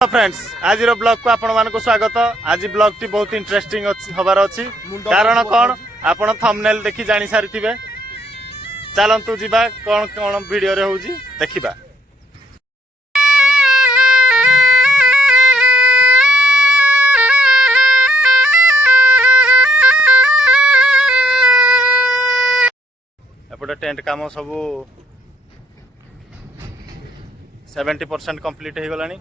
Friends आज blog को आपण मानक स्वागत। आज ब्लॉग टी बहुत इंटरेस्टिंग हबार अच्छी कारण कौन आपण थंबनेल देखि जानी सारी। चलतु जीवा कौन कौन वीडियो रे होउजी देखिबा। एपटे टेंट काम सब 70% कंप्लीट हो गलानी।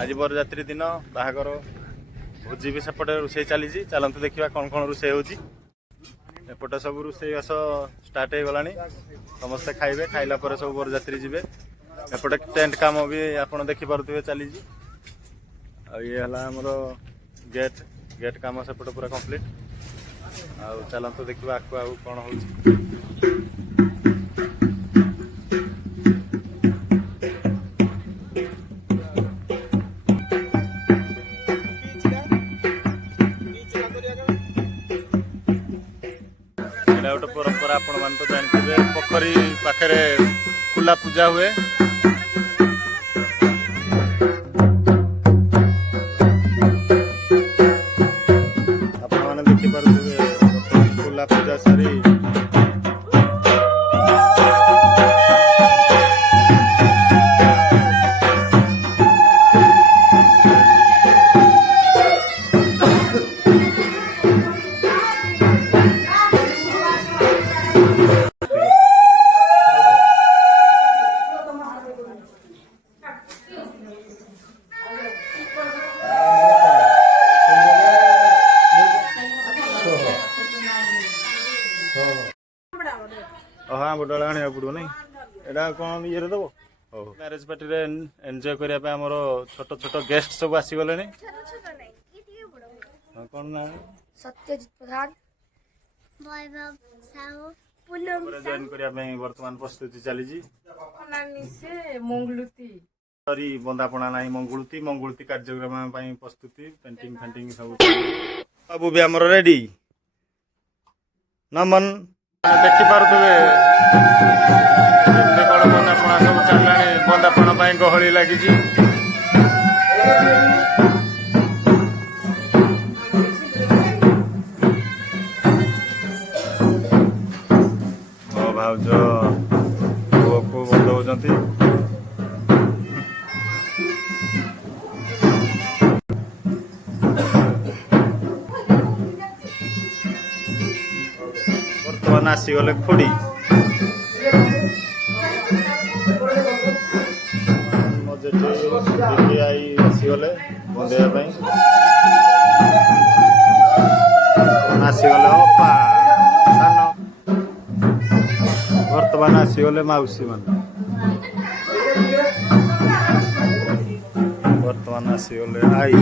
आज बरजात्री दिन बाहागर भोजी भी सेपटे रोषे चली। चलतु देखा कौन कौन रोषे होपटे सब रोषे बास स्टार्ट हो गलानी। समस्ते खाइबे, खाइला पर सब बरजात्री जी। एपटे टेंट काम भी आप देखिपे चली। ये हमर गेट गेट काम सेपटे पूरा कंप्लीट। चलतु देखा आगे आगे कौन हो। गोटे परंपरा आपण मान तो जानते पोखरी पाखे खुला पूजा हुए। आपण मैंने देखिपे खुला पूजा सारी हाँ बड़ा आने पड़ो नहीं एटा कौन ये दब मैरेज पार्टी रे एंजॉय करने आमर छोट छोट गेस्ट सब आसीगले कौन ना सत्यजित प्रधान जॉइन करने वर्तमान प्रस्तुति चली। सरी बंदापणा ना मंगुलती मंगुलती कार्यक्रम प्रस्तुति पेंटिंग फेंटिंग सब बाबू भी आमर रेडी नमन देखिपे कौन बंदापणा सब चलला बंदापणा गहली लगी। भाउज पुओ को बंदौଛନ୍ତି। वर्तमान आसीगले खोड़ी आसीगले बंदेवा आसीगले अपा सान वर्तमान आसीगले मौसी मान वर्तमान आसीगले आई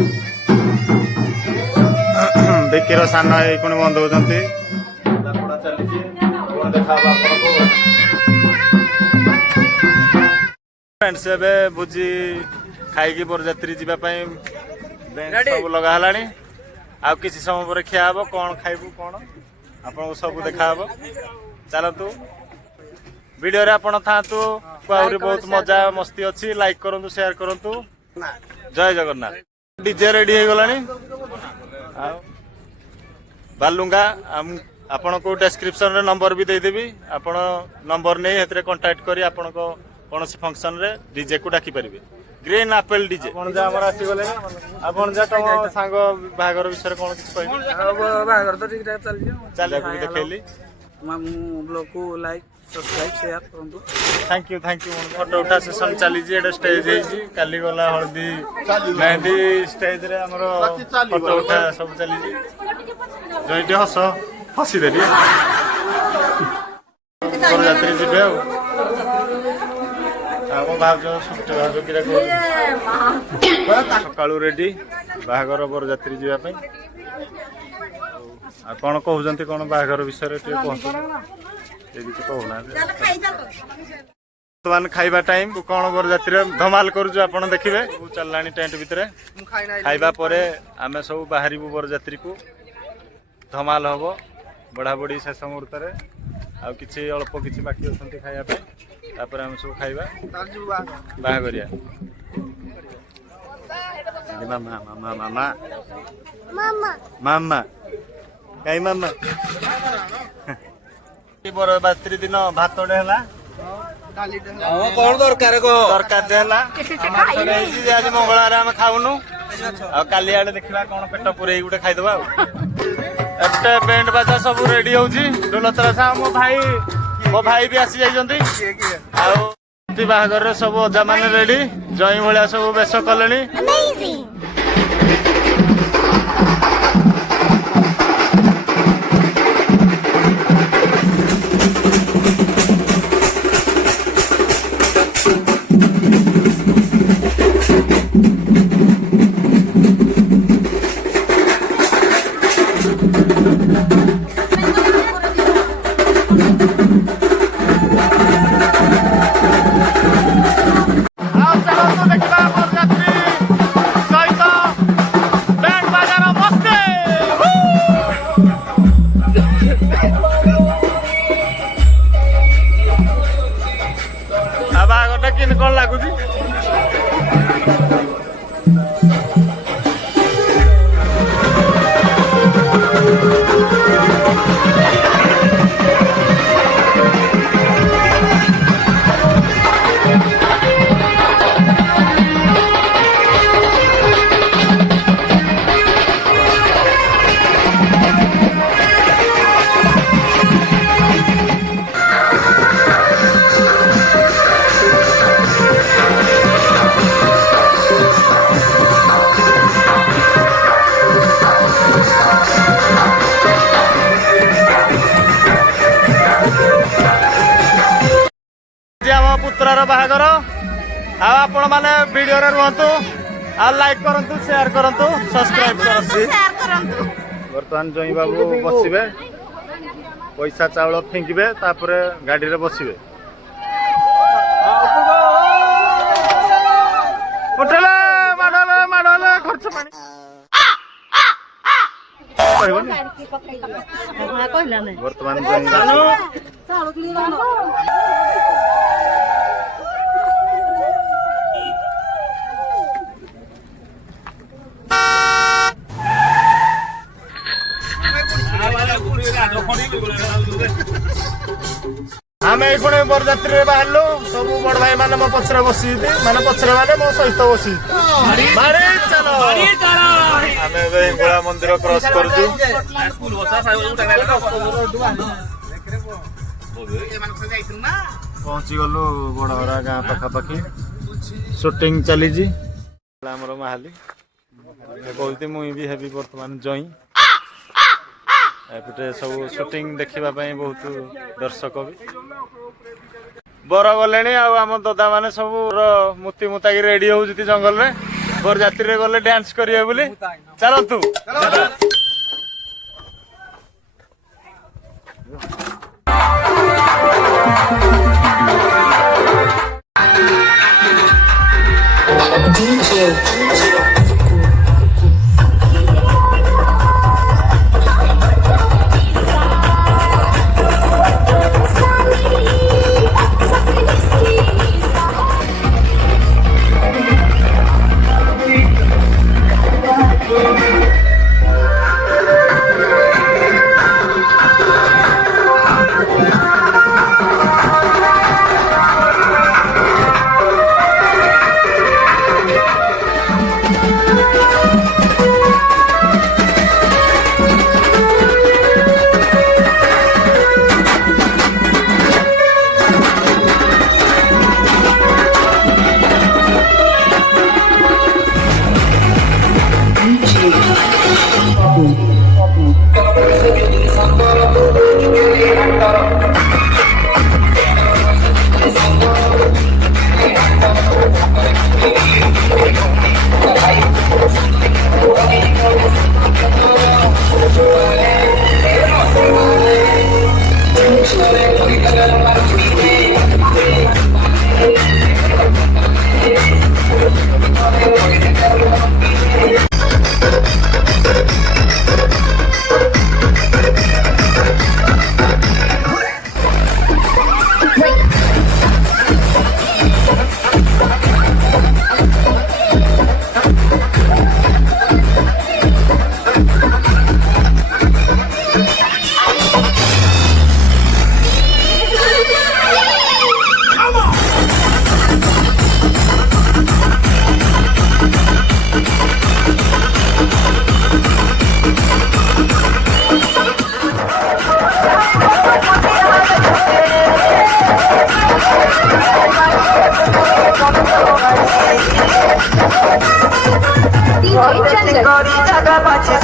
बेकीर सान पुणी बंदौଛନ୍ତି। फ्रेंड्स एबे भोजी खाई बरजात्री जावाई सब लगा आ किसी समय पर खिया हम कौन खाइबू कौन आपको सब देखा चलतु वीडियो रे आपण थातु आहरी बहुत मजा मस्ती अच्छी। लाइक करंतु शेयर करंतु। जय जगन्नाथ। डीजे रेडी हो गलानी बालुंगा आपण को डिस्क्रिप्शन रे नंबर भी देदेवी। आपण नंबर नहीं हेतरे कांटेक्ट करी आपण को कौन सी फंक्शन रे डीजे को डाकी परिबे। ग्रीन एप्पल डीजे आपण जा हमर आसी गले आपण जा तम सांग बाहागर विषय कोन किछ कहबो। बाहागर तो ठीक ठाक चल को देखैली मामू ब्लॉग को लाइक सब्सक्राइब शेयर करंतु। थैंक यू फोटो उठा सेशन चली जी। एटा स्टेज है जी काली गला हल्दी मेहंदी स्टेज रे हमरो फोटो उठा सब चली जी। जइटे हस हसी देली बरजात्री जीवे आम भाज सुट भाज कि सकालू रेडी बाहागर बरजात्री जावाई। कौन कहते कौन बाहागर विषय कहना वर्तमान खाइबा टाइम कौन बरजात्री धमाल करूँ आप देखिए चलला टेंट भितर खाइबा परे आमे सब बाहर बरजात्री को धमाल हम बढ़ा बढ़ी शेष मुहूर्त आ कि अल्प कि बाकी अच्छा खायापे आम सब खाइबा बाहागरिया ମାମା ମାମା ମାମା ମାମା କାଇ ମାମା ବରଯାତ୍ରୀ ଦିନ ଭାତଟେ ହେଲା କଣ ଦରକାର କହ ତରକାରୀ ହେଲା ଆଜି ମଙ୍ଗଳବାର ଆମେ ଖାଉନୁ ଆଉ କାଲି ଆଡେ ଦେଖିବା କଣ ପେଟ ପୁରେଇ ଗୋଟେ ଖାଇଦବା ଆଉ ଏତେ ବେଣ୍ଡ ବାଜା ସବୁ ରେଡି ହଉଛି ଢୋଲତରା ମୋ ଭାଇ ବି ଆସି ଯାଇଛନ୍ତି ଆଉ ବାହାଘରରେ ସବୁ ଅଜା ମାନେ ରେଡି ଜଇଁ ଭଳିଆ ସବୁ ବେଶ କଲେଣି ବାହାଘରଟା କେମିତି କଣ ଲାଗୁଛି ପୁତ୍ରର ବାହାଘର ଆଉ ଆପଣ ମାନେ ଭିଡିଓରେ ରୁହନ୍ତୁ ଆଉ ଲାଇକ୍ କରନ୍ତୁ ସେୟାର କରନ୍ତୁ ସବସ୍କ୍ରାଇବ କରନ୍ତୁ ବର୍ତ୍ତମାନ ଜଇଁ ବାବୁ ବସିବେ ପଇସା ଚାଉଳ ଫିଙ୍ଗିବେ ତାପରେ ଗାଡିରେ ବସିବେ ମାଡ ଖର୍ଚ୍ଚ ପାଣି ବର୍ତ୍ତମାନ ଆମେ ଏଇ ପୁଣି ବରଯାତ୍ରୀରେ ବାହାରିଲୁ ସବୁ ବଡ ଭାଇ ମାନେ ମୋ ପଛରେ ବସିଛନ୍ତି ମାନେ ପଛରେ ମାନେ ମୋ ସହିତ ବସି ଆମେ ଏବେ ଗୋଳା ମନ୍ଦିର କ୍ରସ କରୁଛୁ ପହଞ୍ଚି ଗଲୁ ବଡହରା ଗାଁ ପାଖାପାଖି ସୁଟିଂ ଚାଲିଛି ଆମର ମାହାଲି କହୁଛି ମୁଇଁ ବି ହେବି ବର୍ତ୍ତମାନ ଜଇଁ ଏପଟେ ସବୁ ସୁଟିଂ ଦେଖିବା ପାଇଁ ବହୁତ ଦର୍ଶକ ବି ବର ଗଲେଣି ଆଉ ଆମ ଦଦା ମାନେ ସବୁ ମୁତି ମୁତାକି ରେଡି ହଉଛନ୍ତି ଜଙ୍ଗଲରେ ବରଯାତ୍ରୀରେ ଗଲେ ଡ୍ୟାନ୍ସ କରିବେ ବୋଲି ଚାଲନ୍ତୁ କରି ଜାଗା ବାଛି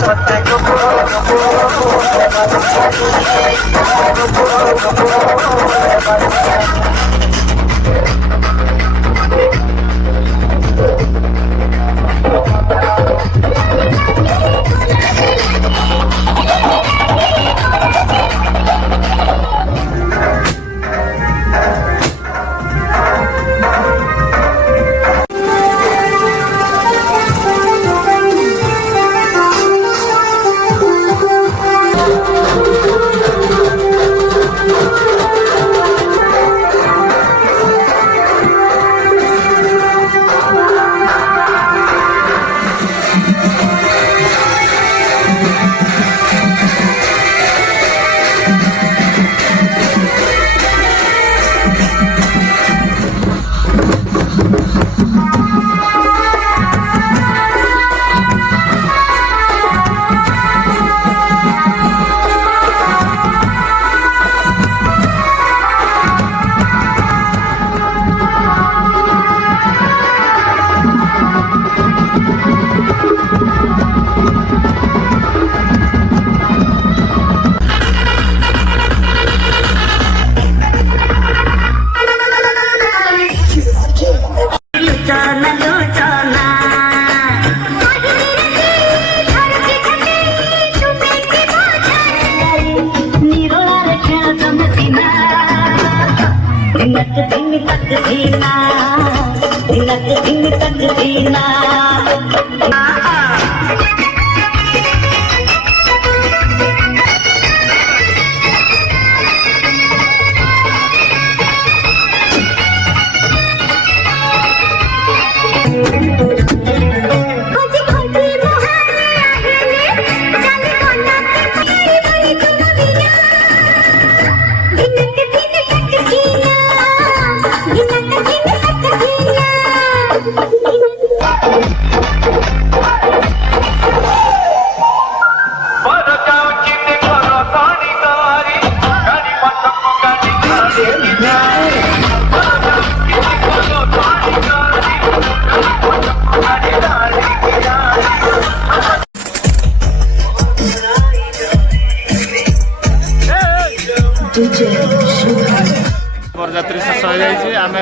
बरजात्री शेष हो जाए आम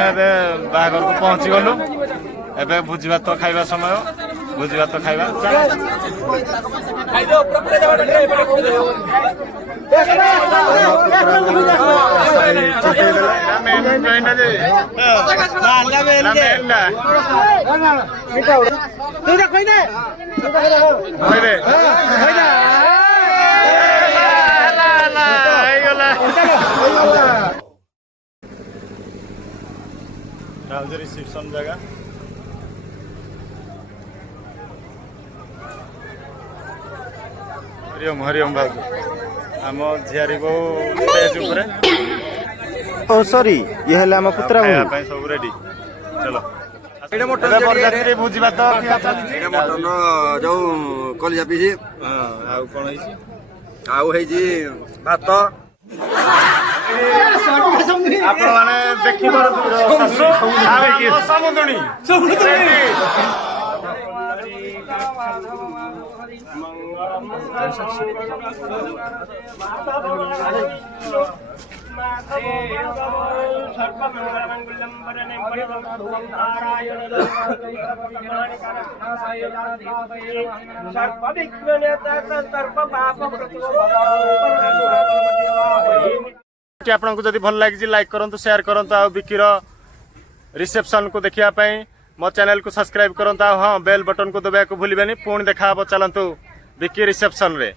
बाहर को पहुँची गलु एवं भोजी भात खाइबा समय भोजी भात खाइबा रिसेप्शन जगह हरिओम भाउज आम झियारी बो स्टेज ऊपर ओ सॉरी ये हेला हम पुत्रा खाइबा सब रेडी चलो बरजात्री भोजी भात मटन जो कलिया पीसी आउ कौन है आउ है भात आपण माने देखि पारथु समुद्री कि आपको जदि भल लगी लाइक करंतु शेयर करंतु आ बिकिर रिसेप्शन को देखिया पई मो चैनल को सब्सक्राइब करंतु हाँ बेल बटन को दबाया को भूलिबेनी पुणी देखा चलतु बिकी रिसेप्शन रे।